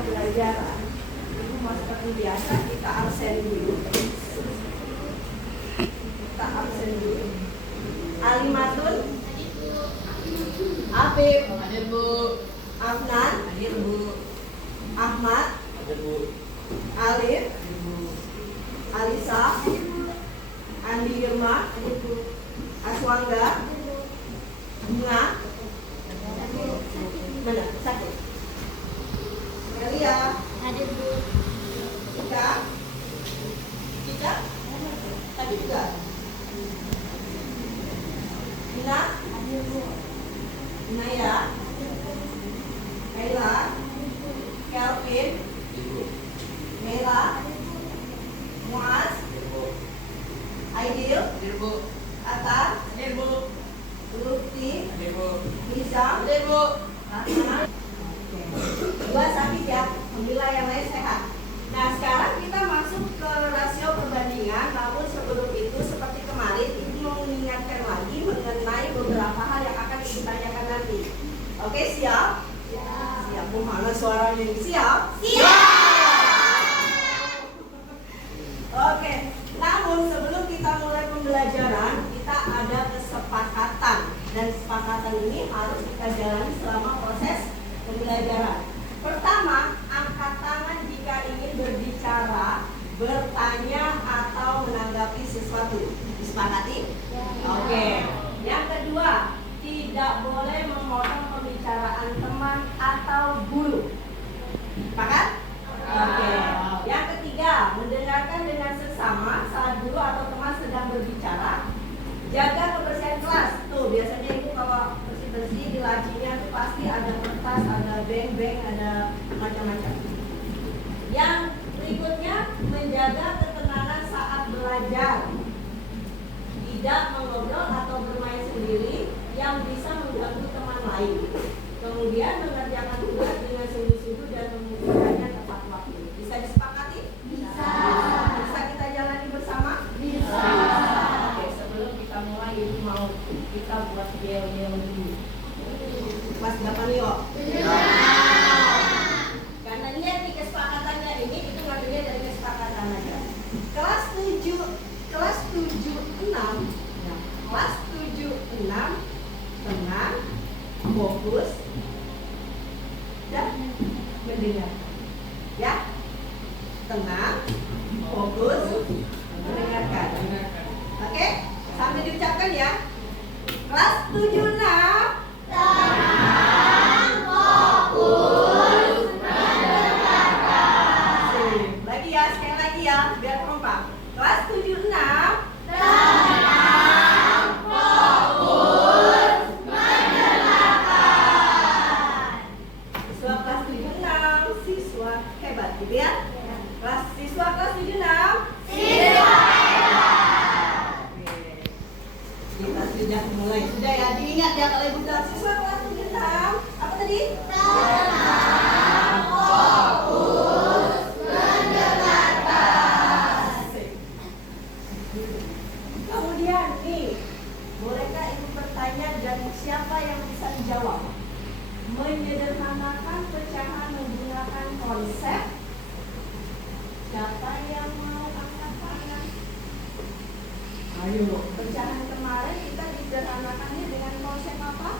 pembelajaran itu seperti biasa kita absen dulu. Alimatun, Afif, Hadir Bu. Afnan, Hadir Bu. Ahmad, Hadir Bu. Alif, Hadir Bu. Alisa, Andi Irma, Aswangga, Bunga, mana? Satu. Melia, Hadir Bu. Ika, Ika, tadi juga. Ina, Hadir Bu. Naya, Ella, Kelvin, Hadir Bu. Mela, Muaz, Hadir Bu. Aidil, Hadir Bu. Atar, Hadir Bu. Lutfi, Hadir Bu. Nizam, Hadir Bu. Rahman. Dua sakit ya, alhamdulillah yang lain sehat. Nah sekarang kita masuk ke rasio perbandingan. Namun sebelum itu seperti kemarin Ibu mau mengingatkan lagi mengenai beberapa hal yang akan Ibu tanyakan nanti. Oke siap? Siap. Mana suaranya ini? Siap? Oke. Namun sebelum kita mulai pembelajaran, kita ada kesepakatan dan kesepakatan ini harus kita jalani selama proses pembelajaran. Pertama, angkat tangan jika ingin berbicara, bertanya atau menanggapi sesuatu. Disepakati? Oke. Yang kedua, tidak boleh memotong pembicaraan teman atau guru. Sepakat? Oke. Yang ketiga, mendengarkan dengan seksama saat guru atau teman sedang berbicara. Jaga kebersihan kelas. Tuh, biasanya Ibu kalau bersih-bersih di lacinya tuh pasti ada kertas, ada beng-beng, ada macam-macam. Yang berikutnya, menjaga ketenangan saat belajar. Tidak mengobrol atau bermain sendiri yang bisa mengganggu teman lain. Kemudian mengerjakan tugas dengan sungguh-sungguh dan mengumpulkannya tepat waktu. Bisa disepakati? Bisa. Bisa kita jalani bersama? Bisa. Oke, sebelum kita mulai Ibu mau kita buat yel-yel dulu. Mas Bapak Leo. Karena lihat nih kesepakatannya ini itu ngambilnya dari kesepakatan aja. Kelas 76 ya. Kelas 76 tenang, fokus dan mendengar. Ya. Tenang, fokus, mendengarkan. Oke? Sambil diucapkan ya. Kelas 76 Tenang, fokus, Sip. Lagi ya, sekali lagi ya, biar kompak. Kelas 76 tenang, fokus, mendengarkan. Siswa kelas 76 siswa hebat gitu ya. Siswa kelas 76 Siswa Oke. Kita sudah mulai. Sudah ya, diingat ya kalau Ibu bilang siswa kelas 76 apa tadi? tenang, fokus, mendengarkan. Sip. Kemudian nih, bolehkah Ibu bertanya dan siapa yang bisa dijawab? Menyederhanakan pecahan menggunakan konsep. Siapa yang mau angkat tangan? Ayo, pecahan kemarin kita disederhanakannya dengan konsep apa?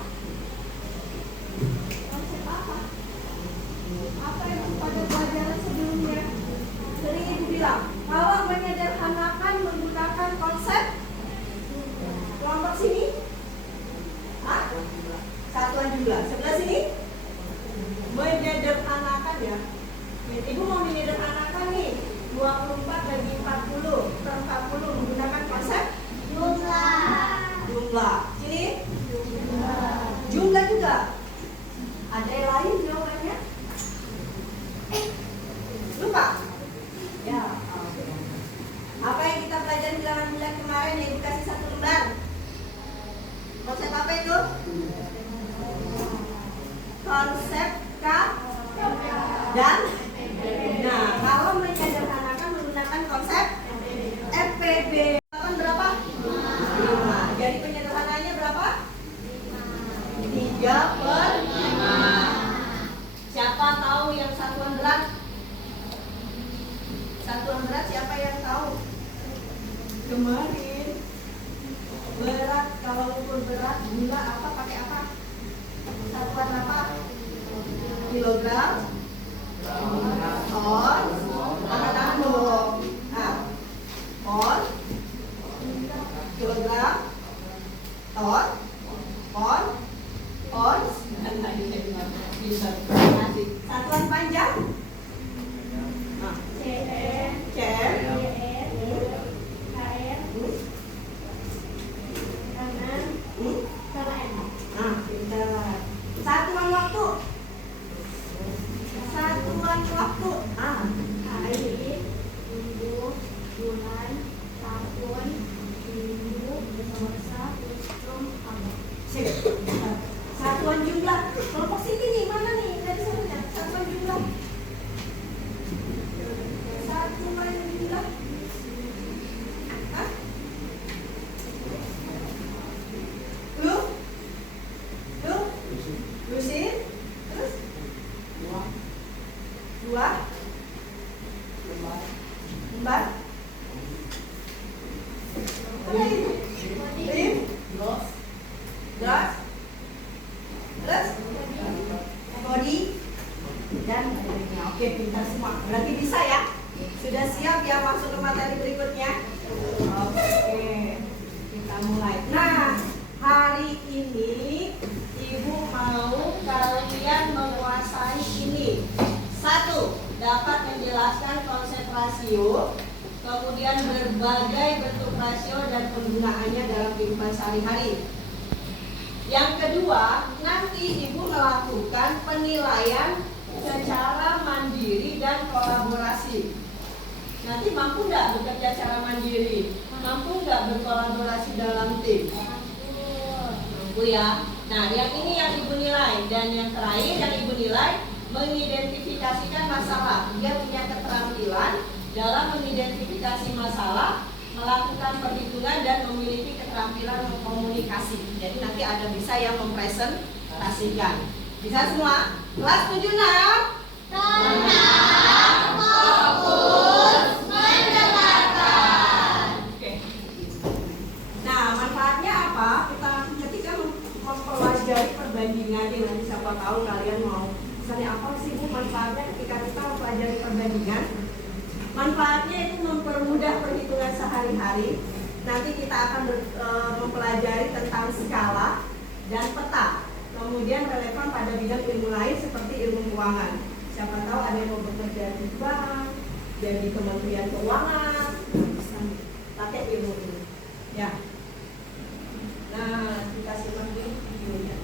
Konsep apa? Apa yang pada pelajaran sebelumnya? Sering Ibu bilang, kalau menyederhanakan menggunakan konsep kelompok sini? Hah? Satuan jumlah. Sebelah sini? Menyederhanakan ya. Ibu mau menyederhanakan nih 24 bagi 40 per 40 menggunakan konsep jumlah. Sini? Jumlah juga. Ada yang lain jawabannya? Lupa? Ya. Oke. Apa yang kita pelajari bilangan bulan kemarin yang Ibu kasih satu lembar? Konsep apa itu? Konsep K dan nah, kalau menyederhanakan menggunakan konsep FPB. Berapa? 5. Jadi penyederhanaannya berapa? 3 per Lembar. Rim. Gloss. Terus body dan badannya. Oke, pintar semua. Berarti bisa ya? Sudah siap ya masuk ke materi berikutnya? Oke, kita mulai. Nah, hari ini Ibu mau kalian menguasai ini. 1. Dapat menjelaskan konsep rasio, kemudian berbagai bentuk rasio dan penggunaannya dalam kehidupan sehari-hari. Yang kedua, nanti Ibu melakukan penilaian secara mandiri dan kolaborasi. Nanti mampu nggak bekerja secara mandiri? Mampu nggak berkolaborasi dalam tim? Mampu ya. Nah, yang ini yang Ibu nilai. Dan yang terakhir yang Ibu nilai, mengidentifikasikan masalah. Dia punya keterampilan dalam mengidentifikasi masalah, melakukan perhitungan dan memiliki keterampilan berkomunikasi. Jadi nanti ada bisa yang mempresentasikan. Bisa semua? Kelas 76. Tenang, fokus, mendengarkan. Oke. Nah, manfaatnya apa? Kita ketika mempelajari perbandingan ini, nanti siapa tahu kalian mau misalnya apa sih Bu manfaatnya ketika kita mempelajari perbandingan? Manfaatnya itu mempermudah perhitungan sehari-hari. Nanti kita akan mempelajari tentang skala dan peta. Kemudian relevan pada bidang ilmu lain seperti ilmu keuangan. Siapa tahu ada yang mau bekerja di bank, jadi Kementerian Keuangan, bisa pakai ilmu ini. Ya. Nah, kita simak dulu videonya.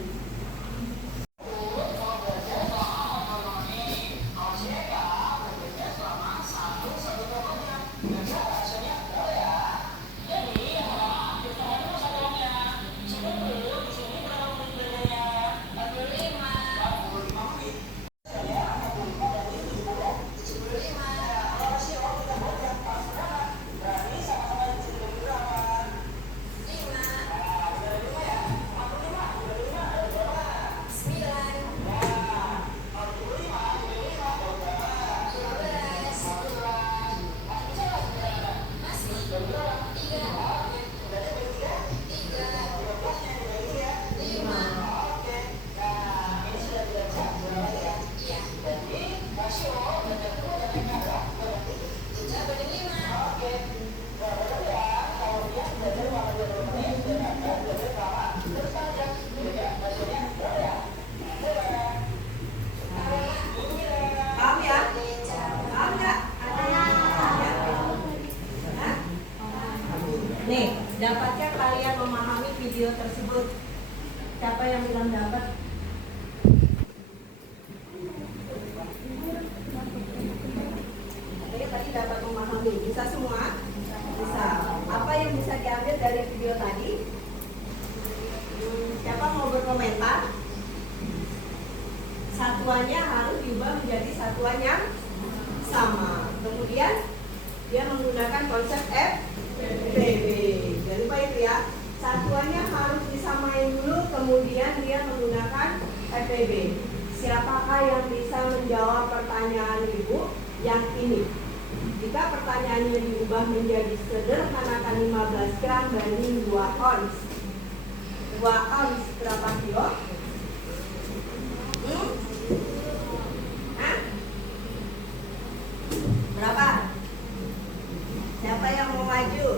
Paham ya? Paham nggak? Nih, dapatnya kalian memahami video tersebut. Siapa yang bilang dapat? Katanya tadi dapat memahami. Bisa semua? Bisa. Apa yang bisa diambil dari video tadi? Siapa mau berkomentar? Satuannya harus diubah menjadi satuan yang sama. Kemudian dia menggunakan konsep FPB. Jangan lupa itu ya. Satuannya harus disamain dulu, kemudian dia menggunakan FPB. Siapakah yang bisa menjawab pertanyaan Ibu yang ini? Jika pertanyaannya diubah menjadi sederhanakan 15 gram banding 2 ons. 2 ons berapa kilo? Hah? Berapa? Siapa yang mau maju?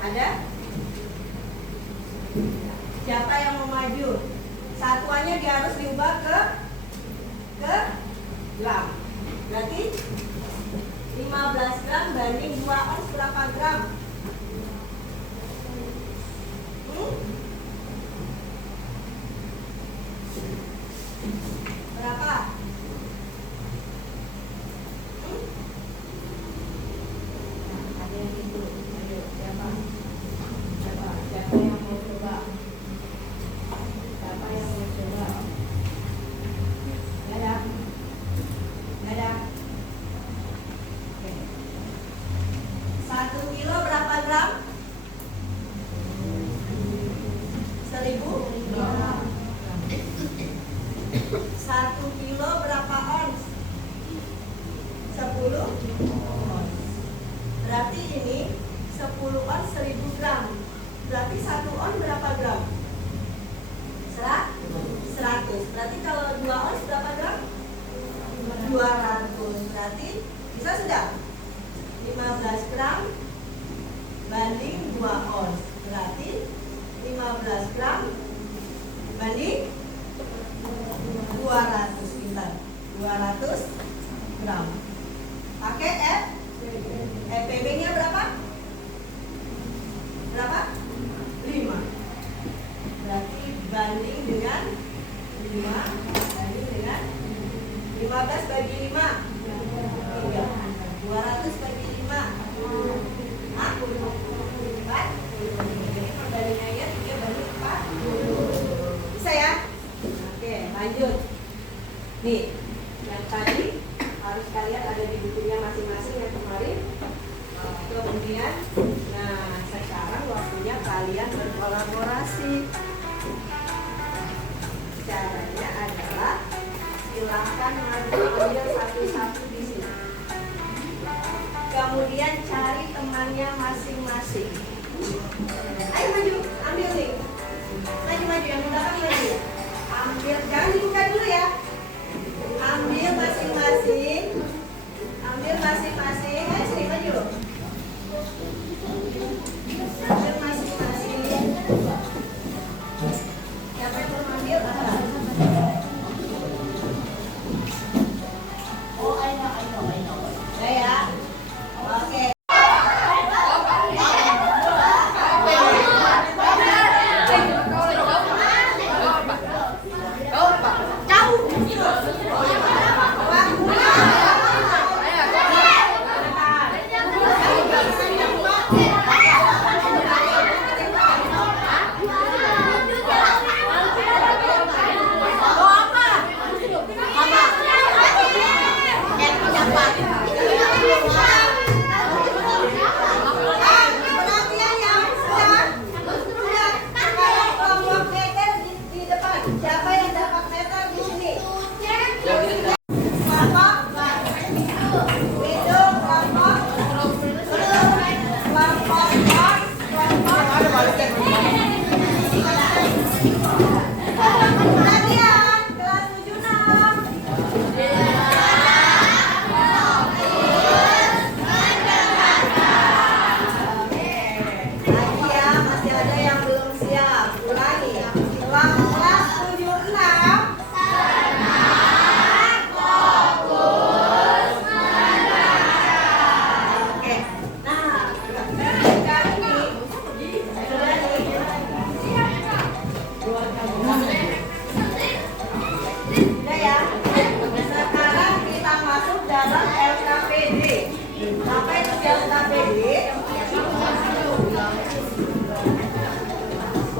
Ada? Siapa yang mau maju? Satuannya dia harus diubah ke gram. Berarti 15 gram banding 2 ons berapa gram? Berapa? Ada yang itu. Ayo, siapa? Siapa yang mau coba? Siapa yang mau coba? Gak ada? Gak ada? Oke. 1 kilo berapa? Berarti ini 10 on 1000 gram. Berarti 1 on berapa gram? 100. Berarti kalau 2 on berapa gram? 200. Berarti bisa sudah? 15 gram banding 2 ons. Berarti 15 gram banding 200. Pintar. 200 gram. Pakai F. EPB-nya berapa? Berapa? 5. Berarti banding dengan 5 banding dengan 15 bagi 5 3. 200 bagi 5 Hah? 4. Jadi perbandingannya 3 banding 4. Bisa ya? Oke, lanjut. Nih, yang tadi harus kalian ada di bukunya masing-masing yang kemarin. Kemudian, nah sekarang waktunya kalian berkolaborasi. Caranya adalah silahkan ambil satu-satu di sini. Kemudian cari temannya masing-masing. Ayo maju, ambil nih. Maju yang belakang maju. Ambil, jangan dibuka dulu ya. Ambil masing-masing. Ambil masing-masing. Ayo sini maju. Ambil masing-masing. Siapa yang mau ambil? Oh, I know. Ya. Oke.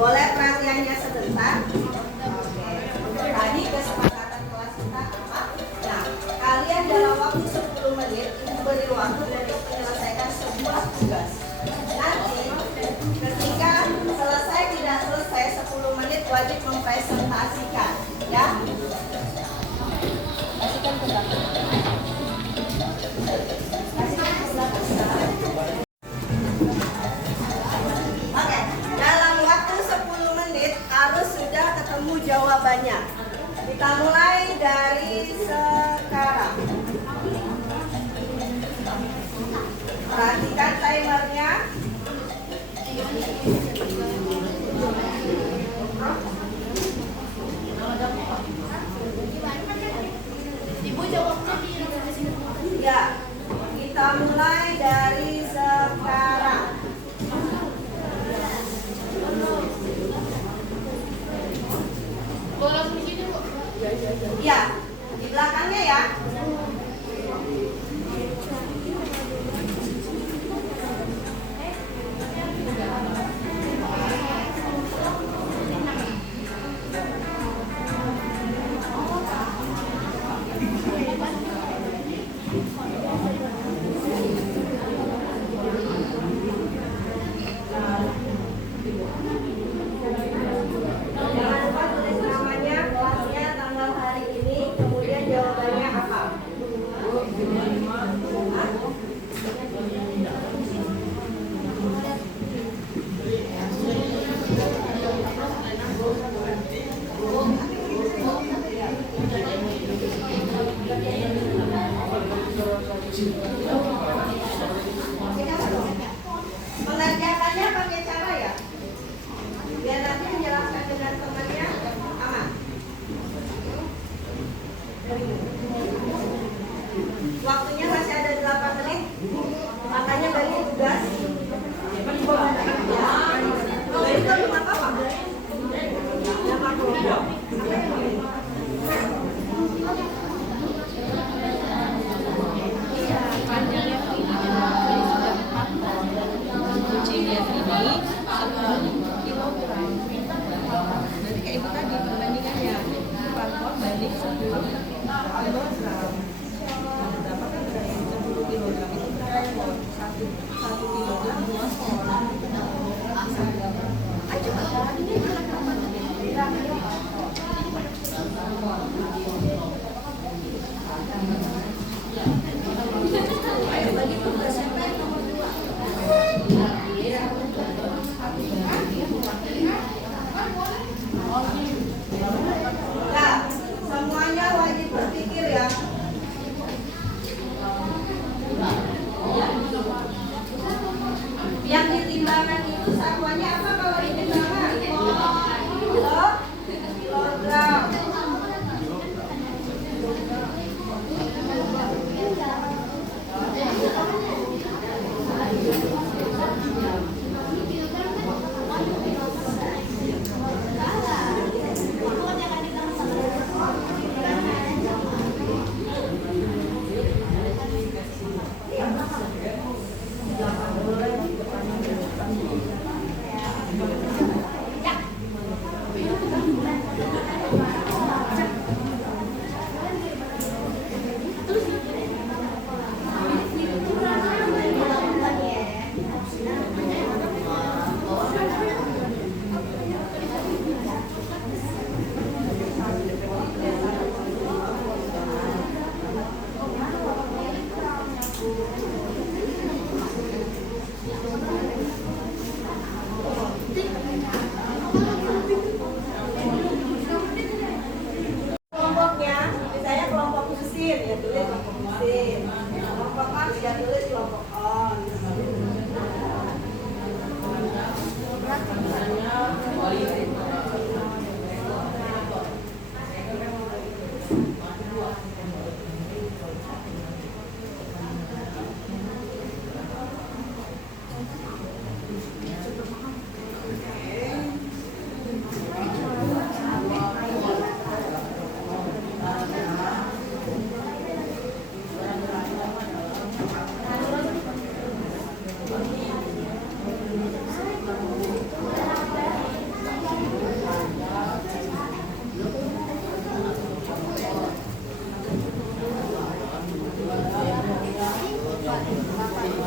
Boleh perhatiannya sebentar. Oke. Tadi kesepakatan kelas kita apa? Nah, kalian dalam waktu 10 menit ibu beri waktu untuk menyelesaikan sebuah tugas. Nanti ketika selesai tidak selesai 10 menit wajib mempresentasikan, ya. Kasihkan ke belakang. Kasihkan ke belakang. Harus sudah ketemu jawabannya. Kita mulai dari sekarang. Perhatikan timernya. Ibu jawabnya di ya. Kita mulai dari sekarang. Ya, di belakangnya ya. Jawabannya apa? Mengerjakannya pakai cara ya, biar nanti menjelaskan dengan temannya aman. Waktunya masih ada 8 menit, makanya bagi tugas. Ya, itu nggak apa-apa. Nama kelompok. Kucing lihat ini 10 kilogram. Nanti kayak itu tadi perbandingannya 4 ton banding 10 kilogram. Berapa kan ada yang 10 kilogram itu berapa ton? 1 kilogram 2 ton. Ayo coba ini berapa? Ayo bagi tugas siapa yang nomor 2? Nah, semuanya wajib berpikir ya. Yang ditimbangan itu satuannya apa kalau ditimbangan? Kilogram. Kelompoknya, misalnya kelompok mesin ya tulis kelompok mesin, kelompok Mas ya tulis kelompok on.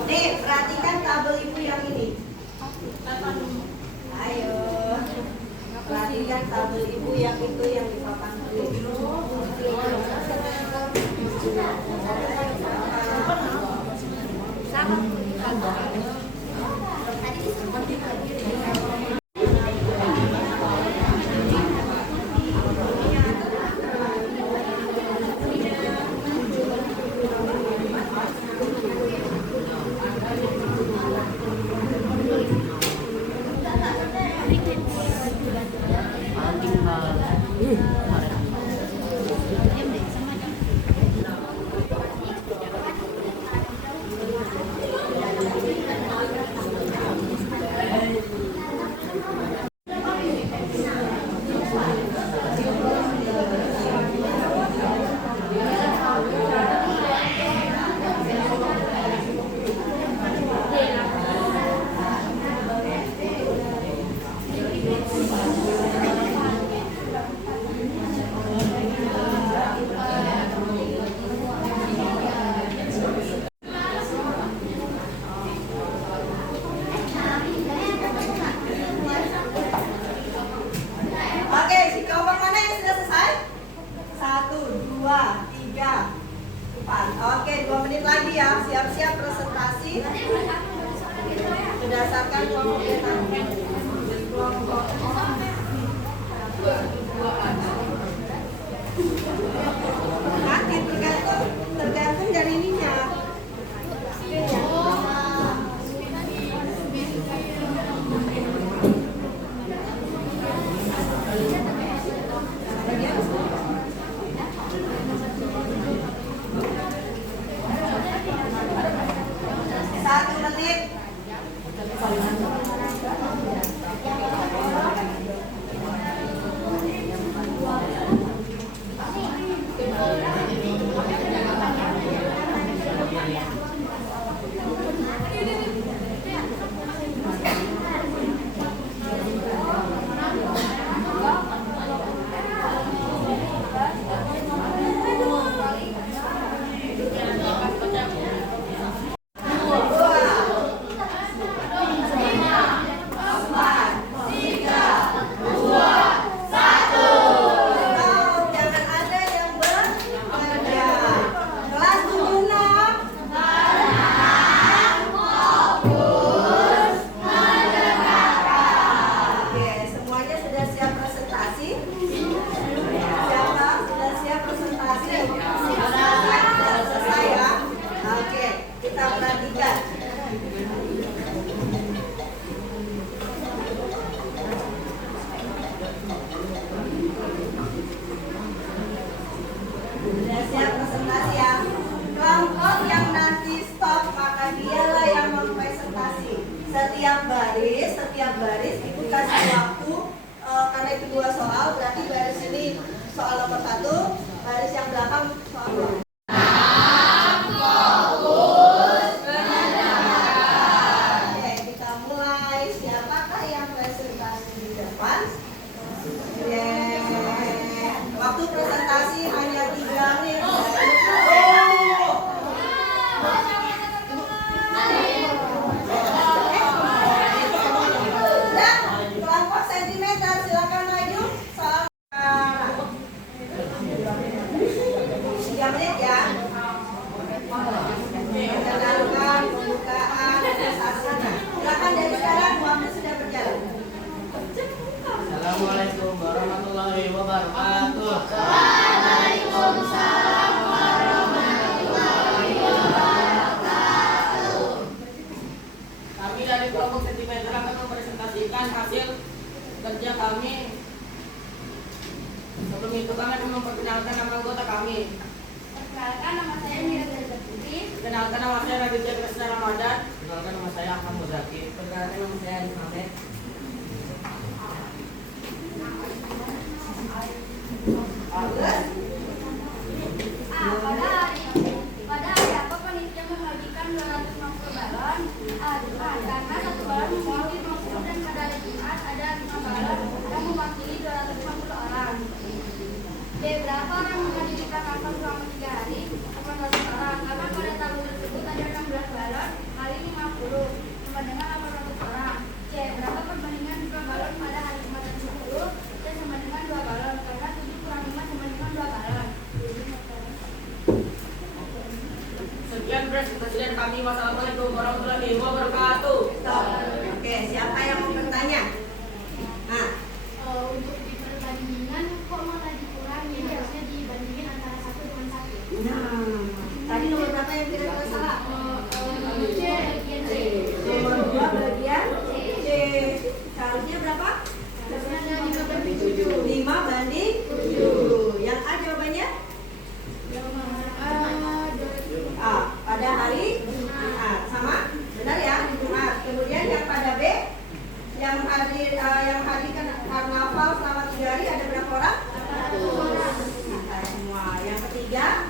Nih, perhatikan tabel ibu yang ini. Ayo, perhatikan tabel ibu yang itu yang di papan tulis. Oke, si kelompok mana yang sudah selesai? 1, 2, 3, 4. Oke, 2 menit lagi ya. Siap-siap presentasi. Berdasarkan kelompok kita. Kelompok nanti tergantung dari ininya. Jangan ada yang bekerja. Kelas 76. Oke, semuanya sudah siap presentasi? Siapa sudah siap presentasi? Sudah selesai ya? Oke, kita perhatikan. Sudah siap presentasi ya? Kelompok yang nanti stop maka dialah yang mempresentasi. Setiap baris itu kasih waktu karena itu 2 soal, berarti baris ini soal nomor 1, baris yang belakang soal 2. Oke, kita mulai. Siapakah yang presentasi di depan? Waktu presentasi hanya 3 menit. Nah, kelompok sentimeter silakan maju. Soal 3 menit ya. Perkenalkan, pembukaan, sasana. Silakan dari sekarang, waktu sudah berjalan. Assalamualaikum warahmatullahi wabarakatuh. Kami dari kelompok sentimeter akan mempresentasikan hasil kerja kami. Sebelum itu kami akan memperkenalkan nama anggota kami. Perkenalkan, nama saya Mira Garuda Putri. Kenalkan, nama saya Raditya Kresna Ramadan. Kenalkan, nama saya Ahmad Muzaki. Perkenalkan, nama saya Adi Mamet. Pada hari apa panitia membagikan 250 balon? Karena satu balon mewakili 50 dan pada hari Jumat ada 5 balon yang mewakili 250 orang. B. Berapa orang menghadiri karnaval selama 3 hari? 800 orang. Karena pada tahun tersebut ada 16 balon kali 50 sama dengan 800 orang. C. Berapa perbandingan jumlah balon pada hari Jumat tersebut? C. Sama dengan 2 balon karena 7 kurang 5 sama dengan 2 balon. Sekian presentasi dari kami. Wassalamualaikum warahmatullahi wabarakatuh. Oke, siapa yang mau bertanya? Nah, Untuk di perbandingan kok malah dikurangi? Harusnya dibandingin antara 1 dengan 1. tadi nomor berapa yang kira-kira salah? C, bagian C. Nomor 2 bagian C. Seharusnya berapa? Harusnya ada 5 banding 7. 5 banding 7. Yang A jawabannya? Pada hari Jumat. Sama? Benar ya? Jumat. Kemudian yang pada B, yang hadir karnaval selama 3 hari ada berapa orang? 1 orang. Semua. Yang ketiga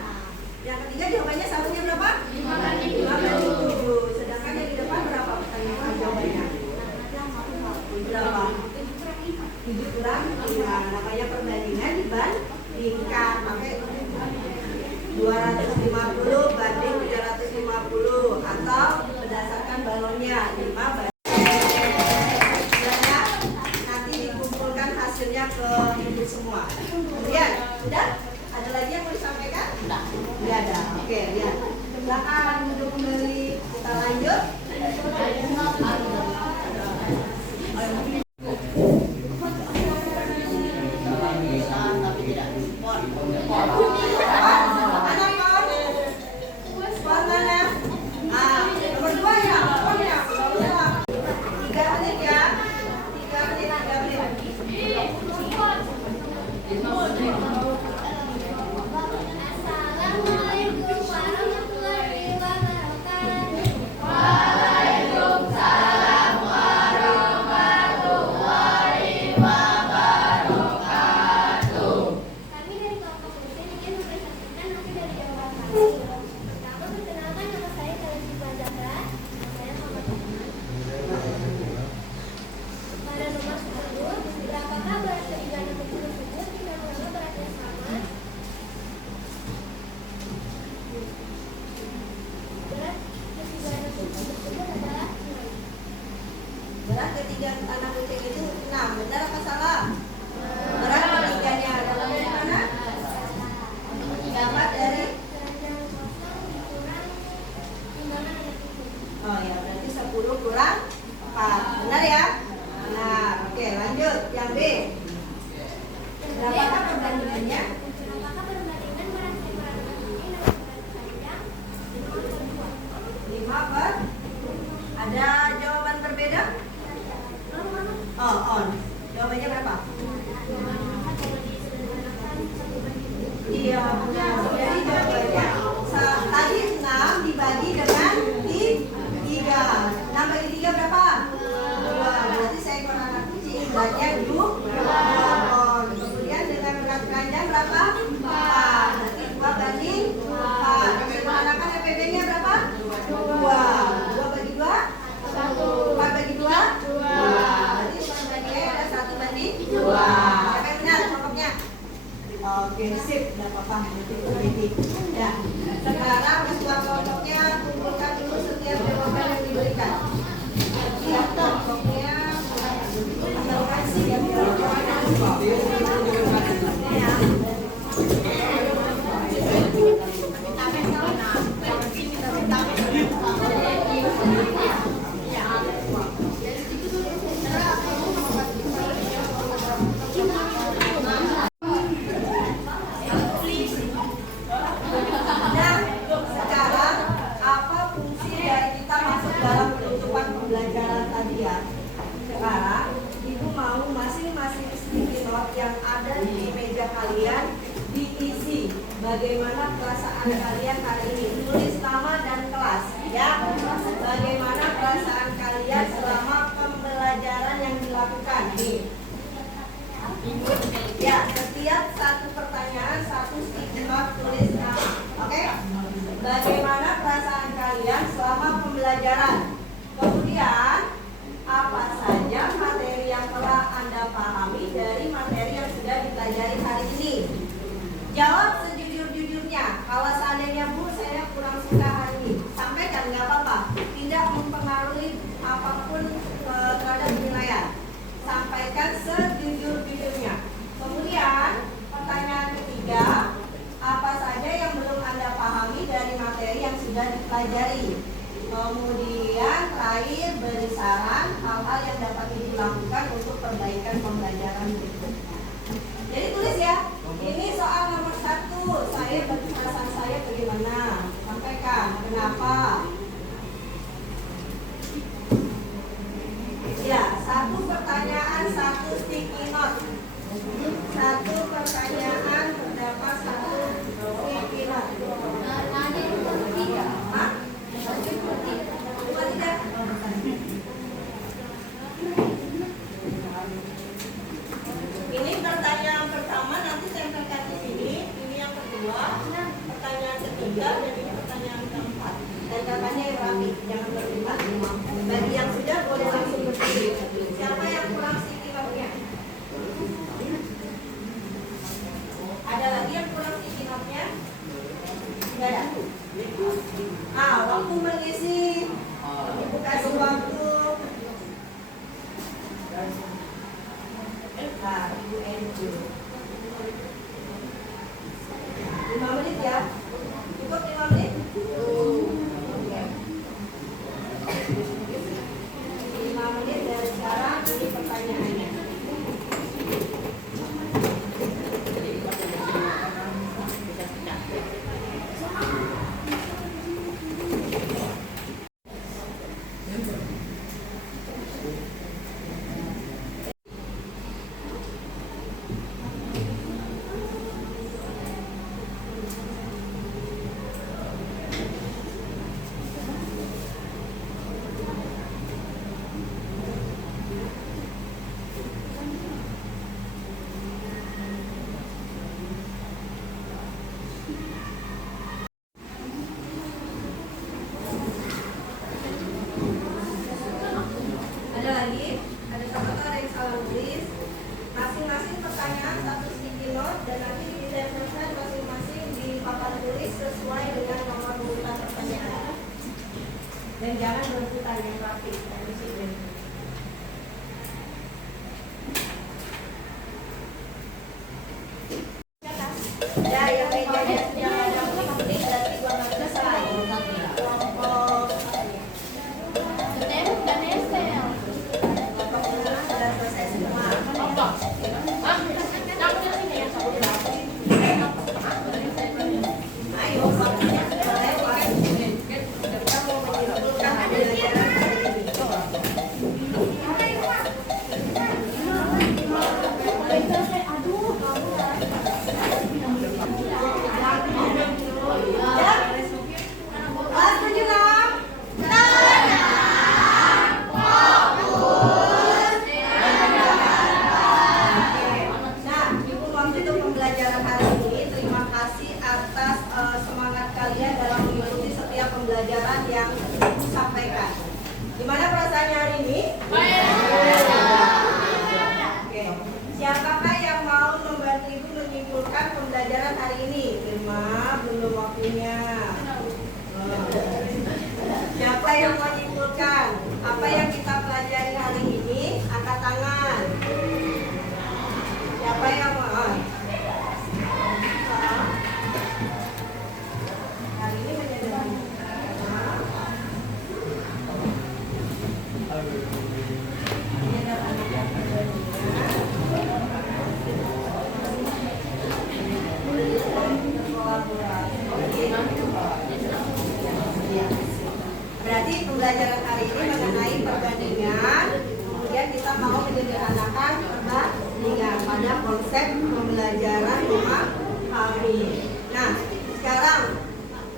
jawabannya satunya berapa? 5 banding 5 banding 7. Sedangkan yang di depan berapa pertanyaan jawabannya? Berapa? 7 kurang 5. Namanya perbandingan dibandingkan. Pakai 250 banding 350 atau berdasarkan balonnya 5 banding. Nanti dikumpulkan hasilnya ke ibu semua. Kemudian, sudah? Ada lagi yang mau disampaikan? Tidak ada. Oke, lihat. Silakan duduk kembali. Kita lanjut. Assalamualaikum warahmatullahi wabarakatuh. Berat ketiga tanah kucing itu 6. Benar apa salah? Berat ketiganya adalah dari mana? Dapat dari oh ya, berarti 10 kurang 4. Benar ya? Benar. Oke, lanjut. Yang B. Berapakah perbandingannya? Apakah perbandingan berat berat kucing dengan berat panjang 5 per. Ada jawaban berbeda? Oh, on. Jawabannya berapa? Iya, benar. Jadi jawabannya tadi 6 dibagi dengan 3. 6 bagi 3 berapa? 2. Berarti seekor anak kucing beratnya 2 ton. Kemudian dengan berat keranjang berapa? 4. Berarti 2 banding 4. Sederhanakan EPB-nya berapa? 2. 2 bagi 2? 4 bagi 2? 2. Berarti perbandingannya ada 1 banding 2. Siapa yang benar kelompoknya? Oke, sip. Udah apa-apa. Ya. Sekarang ketua kelompoknya kumpulkan dulu setiap jawaban yang diberikan. Setiap kelompoknya kasih ya. Nah, sekarang apa fungsi dari kita masuk dalam penutupan pembelajaran tadi ya? Sekarang ibu mau masing-masing sticky note yang ada di meja kalian diisi bagaimana perasaan kalian hari ini. Tulis nama dan kelas ya. Bagaimana perasaan kalian selama pembelajaran yang dilakukan nih. Ya, setiap satu pertanyaan satu sticky note tulis nama. Oke? Bagaimana perasaan kalian selama pembelajaran? Kemudian apa saja materi yang telah Anda pahami dari materi yang sudah dipelajari hari ini? Jawab sejujur-jujurnya. Kalau seandainya Bu, saya kurang suka hari ini, sampaikan, nggak apa-apa. Tidak mempengaruhi apapun terhadap penilaian. Sampaikan sejujur-jujurnya. Kemudian pertanyaan ketiga, apa saja yang belum Anda pahami dari materi yang sudah dipelajari? Kemudian terakhir beri saran hal-hal yang dapat dilakukan untuk perbaikan pembelajaran berikutnya. Jadi tulis ya. Ini soal nomor 1. Saya perasaan saya bagaimana? Sampaikan kenapa. Ya, 1 pertanyaan 1 sticky note. 1 pertanyaan terdapat 1 sticky note. Hah? Tidak. Ini pertanyaan pertama, nanti tempelkan di sini. Ini yang kedua, pertanyaan ketiga, dan ini pertanyaan keempat. Tempelkannya yang rapi, jangan berlipat. Bagi yang sudah boleh langsung berdiri. Siapa yang kurang sticky note-nya? Ada lagi yang kurang sticky note-nya? Tidak ada. Waktu mengisi. Ibu kasih waktu. Ibu Enju 5 menit ya. Cukup 5 menit? Oke. 5 menit dari sekarang. Ini pertanyaannya. Ada lagi? Ada catatan ada yang salah tulis. Masing-masing pertanyaan 1 sticky note dan nanti ditempelkan masing-masing di papan tulis sesuai dengan nomor urutan pertanyaan. Dan jangan berebutan yang rapi. pembelajaran yang disampaikan. Gimana perasaannya hari ini? Oke. Siapakah yang mau membantu Ibu menyimpulkan pembelajaran hari ini? Irma, belum waktunya. Siapa yang mau menyimpulkan apa yang kita pelajari hari ini? Angkat tangan. Siapa yang mau? Hari ini menyederhanakan. Berarti pembelajaran hari ini mengenai perbandingan, kemudian kita mau menyederhanakan perbandingan pada konsep pembelajaran memahami. Nah, sekarang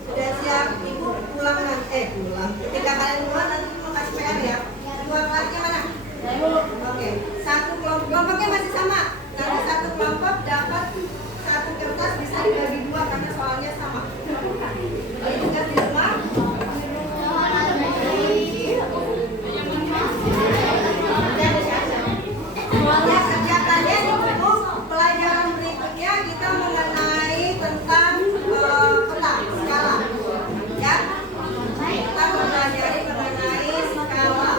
sudah siap Ibu pulang nanti? Pulang. Ketika kalian pulang nanti mau kasih PR ya. Dua kelasnya mana? Oke. Satu kelompoknya masih sama. Nanti satu kelompok dapat satu kertas bisa dibagi dua karena soalnya sama. Jadi tugas di rumah. Ya, kerjakannya di buku pelajaran berikutnya kita mengenai tentang peta skala. Ya, kita mempelajari mengenai skala.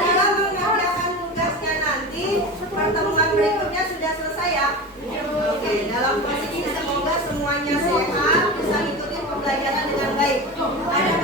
Dalam mengerjakan tugasnya nanti pertemuan berikutnya sudah selesai ya. Oke, dalam posisi semoga semuanya sehat, bisa ikuti pembelajaran dengan baik. Ada